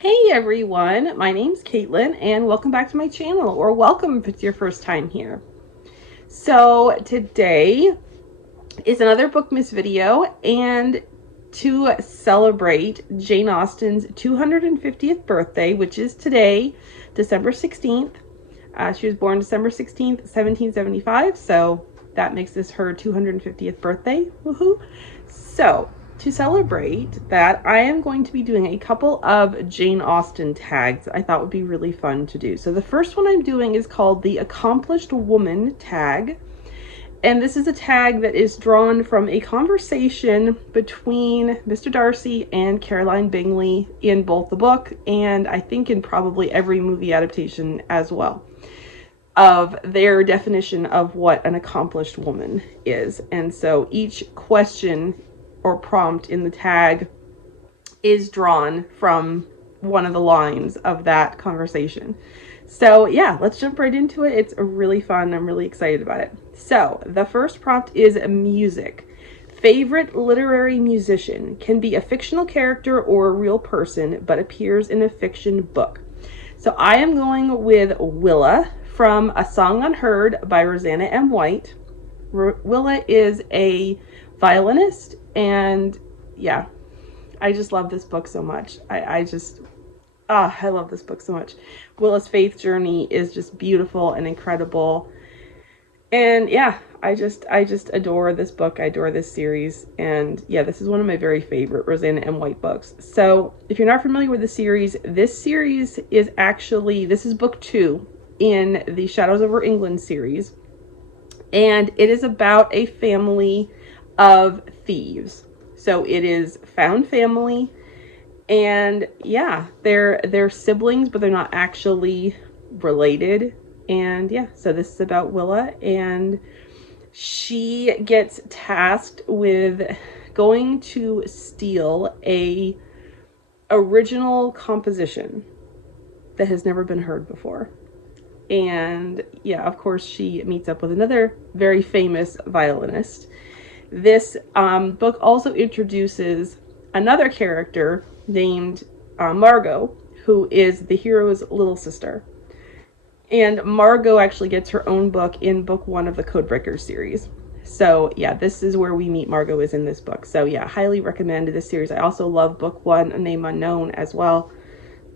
Hey everyone, my name's Caitlin and welcome back to my channel, or welcome if it's your first time here. So today is another Bookmas video, and to celebrate Jane Austen's 250th birthday, which is today, December 16th. She was born December 16th, 1775, so that makes this her 250th birthday. Woohoo! So to celebrate that, I am going to be doing a couple of Jane Austen tags I thought would be really fun to do. So the first one I'm doing is called the Accomplished Woman tag. And this is a tag that is drawn from a conversation between Mr. Darcy and Caroline Bingley in both the book and I think in probably every movie adaptation as well, of their definition of what an accomplished woman is. And so each question or prompt in the tag is drawn from one of the lines of that conversation. So yeah, let's jump right into it. It's really fun. I'm really excited about it. So the first prompt is music. Favorite literary musician. Can be a fictional character or a real person, but appears in a fiction book. So I am going with Willa from A Song Unheard by Roseanna M. White. Willa is a violinist, and yeah, I just love this book so much. I love this book so much. Willa's faith journey is just beautiful and incredible. And yeah, I just adore this book. I adore this series. And yeah, this is one of my very favorite Roseanna M. White books. So if you're not familiar with the series, this is book 2 in the Shadows Over England series. And it is about a family of thieves. So it is found family, and yeah, they're siblings, but they're not actually related. And yeah, so this is about Willa, and she gets tasked with going to steal a original composition that has never been heard before. And yeah, of course, she meets up with another very famous violinist. This book also introduces another character named Margot, who is the hero's little sister. And Margot actually gets her own book in book 1 of the Codebreakers series. So yeah, this is where we meet Margot, is in this book. So yeah, highly recommend this series. I also love book 1, A Name Unknown, as well.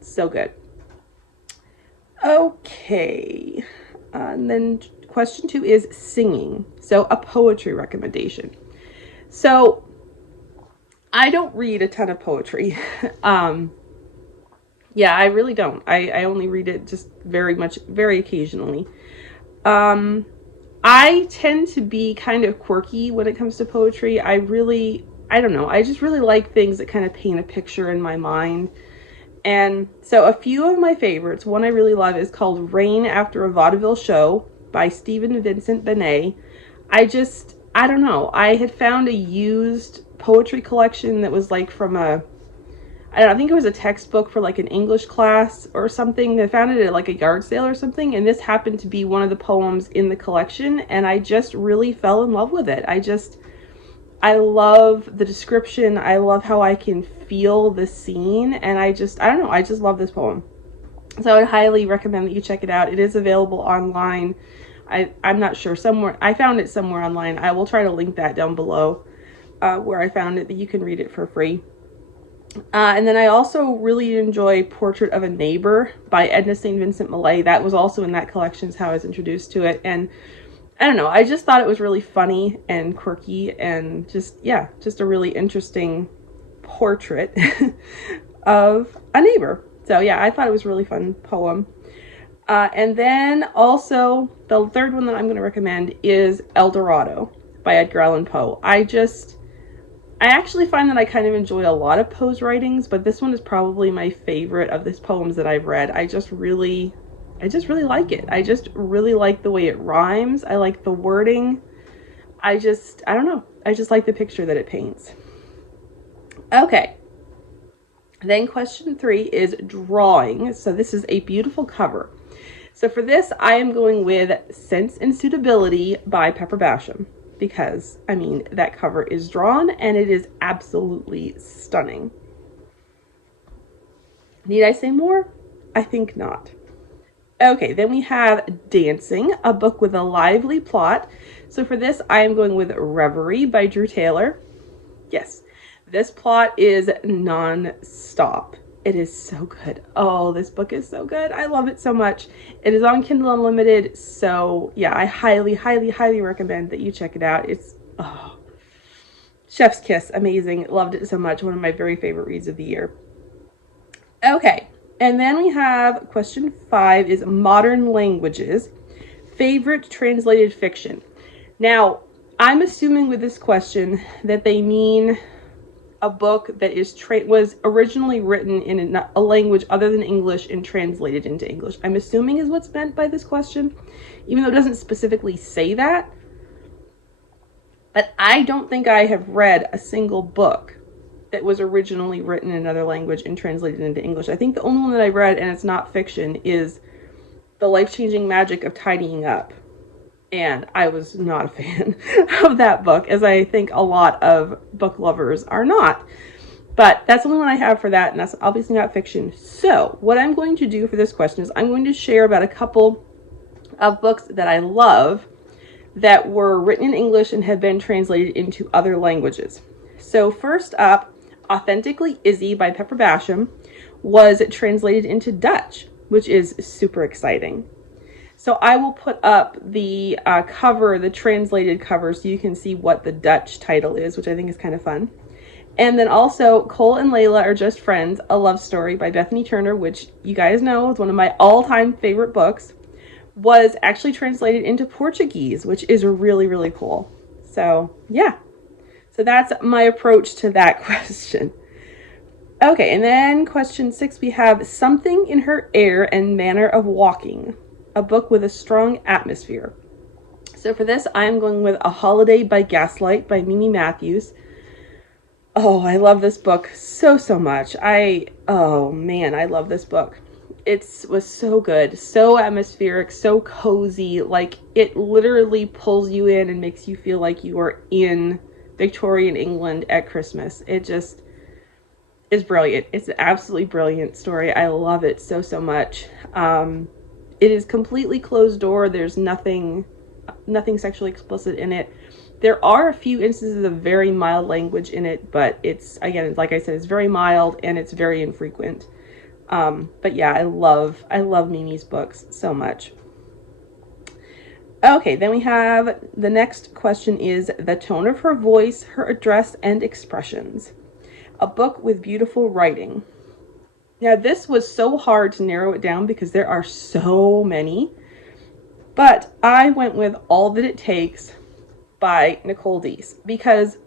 So good. Okay, and then question 2 is singing. So a poetry recommendation. So I don't read a ton of poetry. Yeah, I really don't. I only read it just very occasionally. I tend to be kind of quirky when it comes to poetry. I don't know. I just really like things that kind of paint a picture in my mind. And so a few of my favorites, one I really love is called Rain After a Vaudeville Show by Stephen Vincent Benet. I don't know. I had found a used poetry collection that was like from I think it was a textbook for like an English class or something. I found it at like a yard sale or something. And this happened to be one of the poems in the collection. And I just really fell in love with it. I love the description. I love how I can feel the scene. And I don't know. I just love this poem. So I would highly recommend that you check it out. It is available online. I'm not sure, somewhere. I found it somewhere online. I will try to link that down below where I found it, that you can read it for free. And then I also really enjoy Portrait of a Neighbor by Edna St. Vincent Millay. That was also in that collection, is how I was introduced to it. And I don't know, I just thought it was really funny and quirky and just a really interesting portrait of a neighbor. So yeah, I thought it was a really fun poem. And then also the third one that I'm going to recommend is El Dorado by Edgar Allan Poe. I actually find that I kind of enjoy a lot of Poe's writings, but this one is probably my favorite of his poems that I've read. I just really like it. I just really like the way it rhymes. I like the wording. I don't know. I just like the picture that it paints. Okay. Then question 3 is drawing. So this is a beautiful cover. So for this, I am going with Sense and Suitability by Pepper Basham, because, I mean, that cover is drawn and it is absolutely stunning. Need I say more? I think not. Okay, then we have Dancing, a book with a lively plot. So for this, I am going with Reverie by Drew Taylor. Yes, this plot is non-stop. It is so good. Oh, this book is so good. I love it so much. It is on Kindle Unlimited. So yeah, I highly, highly, highly recommend that you check it out. It's, oh, chef's kiss. Amazing. Loved it so much. One of my very favorite reads of the year. Okay. And then we have question 5 is modern languages. Favorite translated fiction. Now, I'm assuming with this question that they mean a book that was originally written in a language other than English and translated into English. I'm assuming is what's meant by this question, even though it doesn't specifically say that. But I don't think I have read a single book that was originally written in another language and translated into English. I think the only one that I read, and it's not fiction, is The Life-Changing Magic of Tidying Up. And I was not a fan of that book, as I think a lot of book lovers are not. But that's the only one I have for that, and that's obviously not fiction. So what I'm going to do for this question is I'm going to share about a couple of books that I love that were written in English and have been translated into other languages. So first up, Authentically, Izzy by Pepper Basham was translated into Dutch, which is super exciting. So I will put up the cover, the translated cover, so you can see what the Dutch title is, which I think is kind of fun. And then also Cole and Laila Are Just Friends, a love story by Bethany Turner, which you guys know is one of my all-time favorite books, was actually translated into Portuguese, which is really, really cool. So yeah. So that's my approach to that question. Okay, and then question 6, we have Something in Her Air and Manner of Walking, a book with a strong atmosphere. So for this, I am going with A Holiday by Gaslight by Mimi Matthews. Oh, I love this book so much. Oh man, I love this book. It was so good, so atmospheric, so cozy. Like, it literally pulls you in and makes you feel like you are in Victorian England at Christmas. It just is brilliant. It's an absolutely brilliant story. I love it so much. It is completely closed door. There's nothing sexually explicit in it. There are a few instances of very mild language in it, but it's, again, like I said, it's very mild and it's very infrequent. But yeah, I love Mimi's books so much. Okay, then we have the next question is The Tone of Her Voice, Her Address and Expressions, a book with beautiful writing. Now, this was so hard to narrow it down because there are so many, but I went with All That It Takes by Nicole Deese, because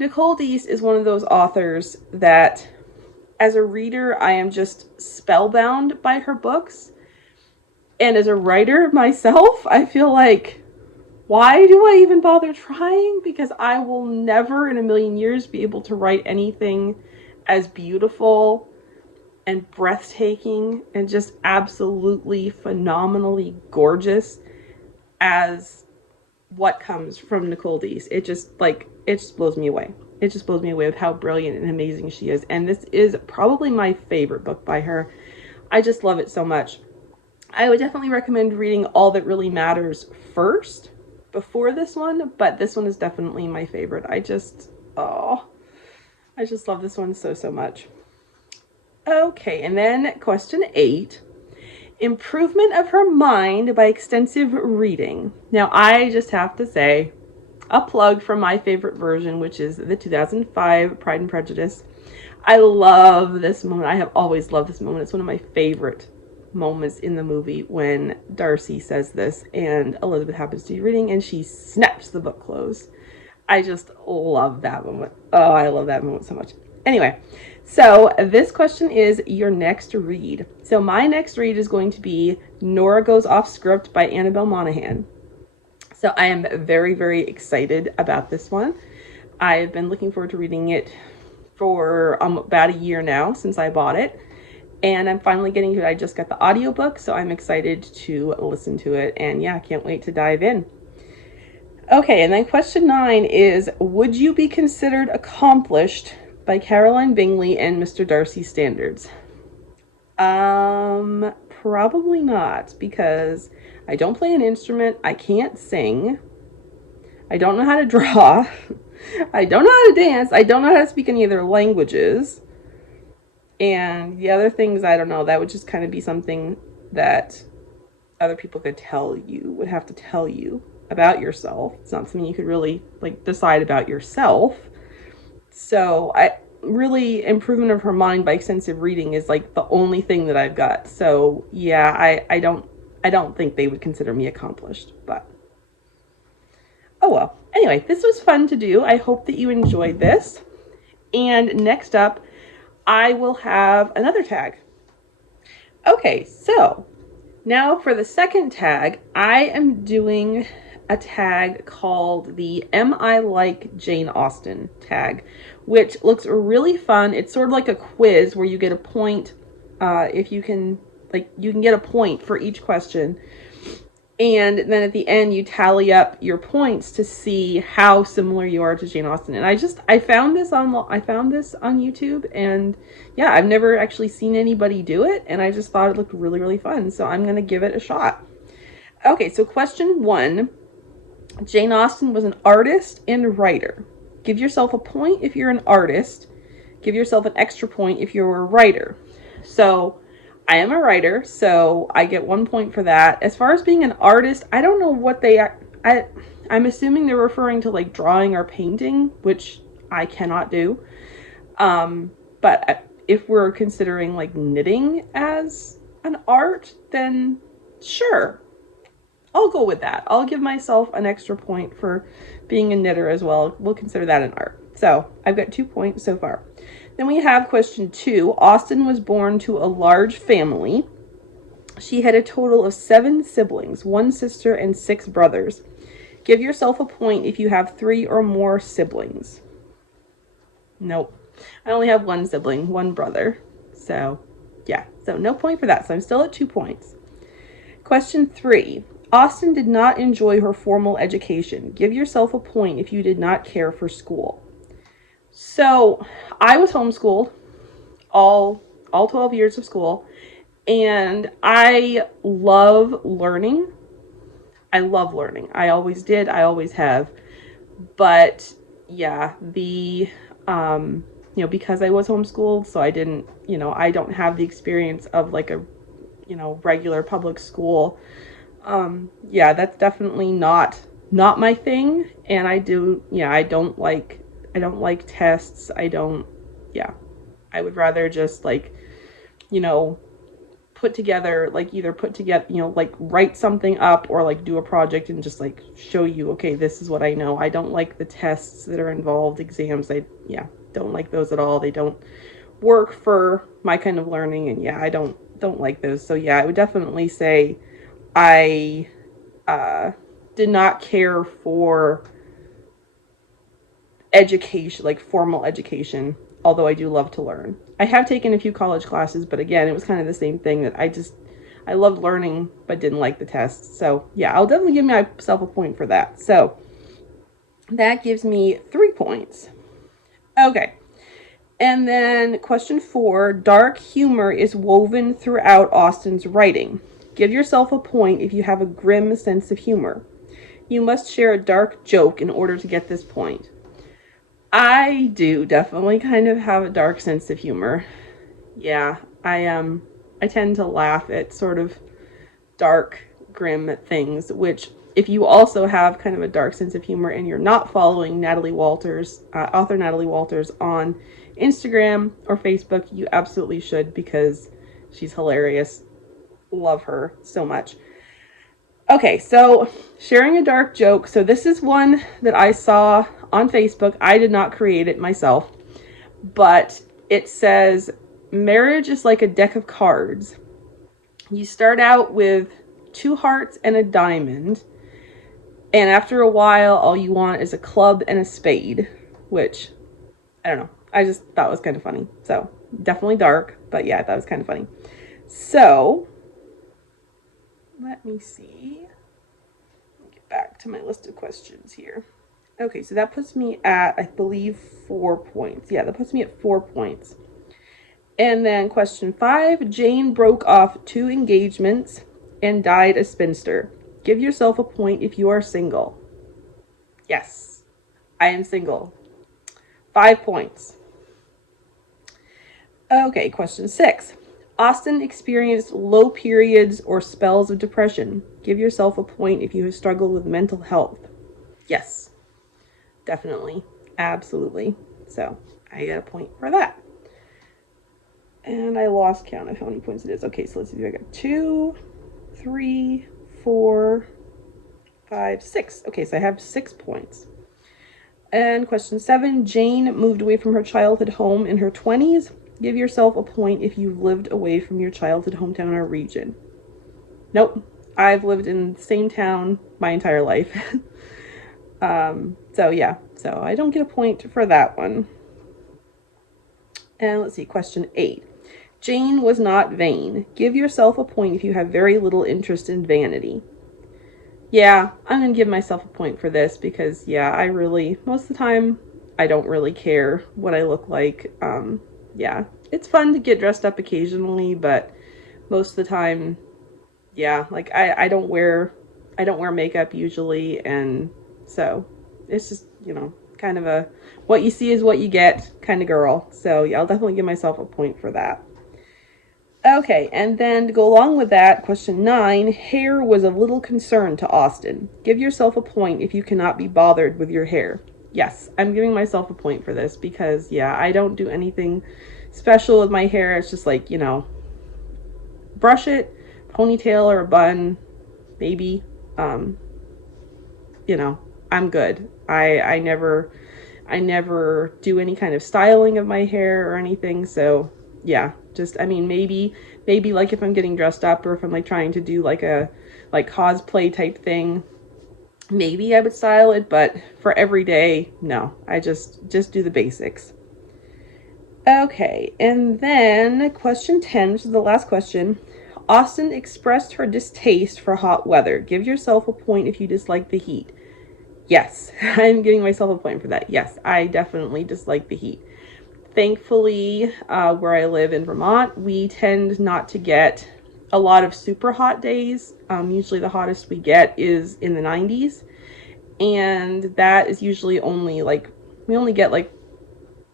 Nicole Deese is one of those authors that, as a reader, I am just spellbound by her books. And as a writer myself, I feel like, why do I even bother trying? Because I will never in a million years be able to write anything as beautiful and breathtaking and just absolutely phenomenally gorgeous as what comes from Nicole Deese. It just blows me away. It just blows me away with how brilliant and amazing she is. And this is probably my favorite book by her. I just love it so much. I would definitely recommend reading All That Really Matters first before this one, but this one is definitely my favorite. I just love this one so much. Okay, and then question 8, Improvement of Her Mind by Extensive Reading. Now, I just have to say a plug for my favorite version, which is the 2005 Pride and Prejudice. I love this moment. I have always loved this moment. It's one of my favorite moments in the movie when Darcy says this and Elizabeth happens to be reading and she snaps the book closed. I just love that moment. Oh, I love that moment so much. Anyway, so this question is your next read. So my next read is going to be Nora Goes Off Script by Annabel Monaghan. So I am very, very excited about this one. I've been looking forward to reading it for about a year now since I bought it. And I'm finally getting to it. I just got the audiobook, so I'm excited to listen to it. And yeah, I can't wait to dive in. Okay, and then question 9 is, Would You Be Considered Accomplished by Caroline Bingley and Mr. Darcy standards? Probably not, because I don't play an instrument, I can't sing, I don't know how to draw, I don't know how to dance, I don't know how to speak any other languages, and the other things, I don't know, that would just kind of be something that other people could tell you, would have to tell you about yourself. It's not something you could really, like, decide about yourself. So I really, improvement of her mind by extensive reading is like the only thing that I've got. So yeah, I don't think they would consider me accomplished, but oh well. Anyway, this was fun to do. I hope that you enjoyed this. And next up, I will have another tag. Okay, so now for the second tag, I am doing a tag called the Am I Like Jane Austen tag, which looks really fun. It's sort of like a quiz where you get a point if you can, like, you can get a point for each question. And then at the end, you tally up your points to see how similar you are to Jane Austen. And I found this on YouTube, and yeah, I've never actually seen anybody do it, and I just thought it looked really, really fun. So I'm going to give it a shot. Okay, so question 1. Jane Austen was an artist and writer. Give yourself a point if you're an artist. Give yourself an extra point if you're a writer. So I am a writer, so I get 1 point for that. As far as being an artist, I don't know what I'm assuming they're referring to like drawing or painting, which I cannot do. But if we're considering like knitting as an art, then sure, I'll go with that. I'll give myself an extra point for being a knitter as well. We'll consider that an art. So I've got 2 points so far. Then we have question 2. Austen was born to a large family. She had a total of 7 siblings, 1 sister and 6 brothers. Give yourself a point if you have 3 or more siblings. Nope. I only have 1 sibling, 1 brother. So yeah, so no point for that. So I'm still at 2 points. Question 3. Austen did not enjoy her formal education. Give yourself a point if you did not care for school. So I was homeschooled all 12 years of school, and I love learning. I love learning. I always did. I always have. But yeah, because I was homeschooled, so I didn't, I don't have the experience of like a, regular public school. Yeah, that's definitely not my thing. And I don't like tests. I would rather just like, put together, like write something up or like do a project and just like show you, okay, this is what I know. I don't like the tests that are involved, exams. Don't like those at all. They don't work for my kind of learning, and I don't like those. So yeah, I would definitely say I did not care for education, like formal education, although I do love to learn. I have taken a few college classes, but again, it was kind of the same thing, that I loved learning but didn't like the tests. So yeah, I'll definitely give myself a point for that. So that gives me 3 points. Okay. And then question 4, dark humor is woven throughout Austen's writing. Give yourself a point if you have a grim sense of humor. You must share a dark joke in order to get this point. I do definitely kind of have a dark sense of humor. Yeah, I tend to laugh at sort of dark, grim things, which if you also have kind of a dark sense of humor and you're not following Natalie Walters, author Natalie Walters on Instagram or Facebook, you absolutely should, because she's hilarious. Love her so much. Okay, so sharing a dark joke. So this is one that I saw on Facebook. I did not create it myself, but it says, marriage is like a deck of cards. You start out with 2 hearts and a diamond, and after a while, all you want is a club and a spade, which, I don't know. I just thought was kind of funny. So definitely dark, but yeah, I thought it was kind of funny. So let me see. Let me get back to my list of questions here. Okay, so that puts me at, I believe, 4 points. Yeah, that puts me at 4 points. And then question 5, Jane broke off 2 engagements and died a spinster. Give yourself a point if you are single. Yes, I am single. 5 points. Okay, question 6. Austen experienced low periods or spells of depression. Give yourself a point if you have struggled with mental health. Yes, definitely. Absolutely. So I get a point for that. And I lost count of how many points it is. Okay, so let's see. I got 2, 3, 4, 5, 6. Okay, so I have 6 points. And question 7, Jane moved away from her childhood home in her 20s. Give yourself a point if you've lived away from your childhood hometown or region. Nope, I've lived in the same town my entire life. So yeah, so I don't get a point for that one. And let's see, question 8. Jane was not vain. Give yourself a point if you have very little interest in vanity. Yeah, I'm going to give myself a point for this because, yeah, most of the time, I don't really care what I look like. Yeah, it's fun to get dressed up occasionally, but most of the time, yeah, like I don't wear makeup usually, and so it's just, kind of a what you see is what you get kind of girl. So yeah, I'll definitely give myself a point for that. Okay, and then to go along with that, question 9, hair was a little concern to Austen. Give yourself a point if you cannot be bothered with your hair. Yes, I'm giving myself a point for this because, yeah, I don't do anything special with my hair. It's just like, brush it, ponytail or a bun, maybe. I'm good. I never do any kind of styling of my hair or anything, so yeah, just, maybe like if I'm getting dressed up or if I'm like trying to do like a cosplay type thing, maybe I would style it, but for every day, no, I just do the basics. Okay, and then question 10, which is the last question. Austen expressed her distaste for hot weather. Give yourself a point if you dislike the heat. Yes, I'm giving myself a point for that. Yes, I definitely dislike the heat. Thankfully, where I live in Vermont, we tend not to get a lot of super hot days. Usually the hottest we get is in the 90s. And that is usually only we only get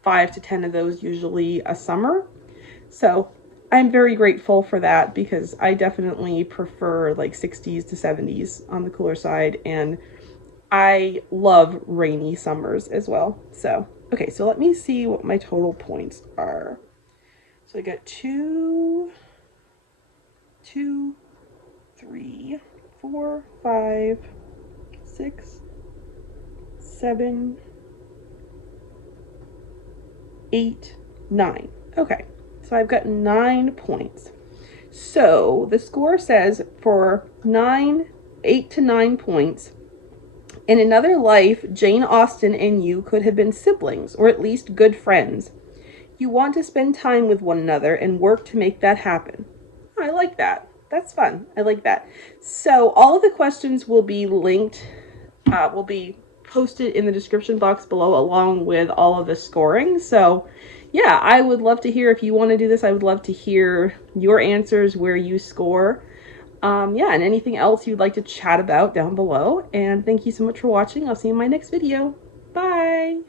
5 to 10 of those usually a summer. So I'm very grateful for that because I definitely prefer 60s to 70s on the cooler side. And I love rainy summers as well. So, okay, so let me see what my total points are. So I got 2, 3, 4, 5, 6, 7, 8, 9. Okay, so I've got 9 points. So the score says for 8 to 9 points, in another life, Jane Austen and you could have been siblings, or at least good friends. You want to spend time with one another and work to make that happen. I like that. That's fun. I like that. So all of the questions will be linked, will be posted in the description box below along with all of the scoring. So yeah, I would love to hear if you want to do this. I would love to hear your answers, where you score. Yeah, and anything else you'd like to chat about down below. And thank you so much for watching. I'll see you in my next video. Bye!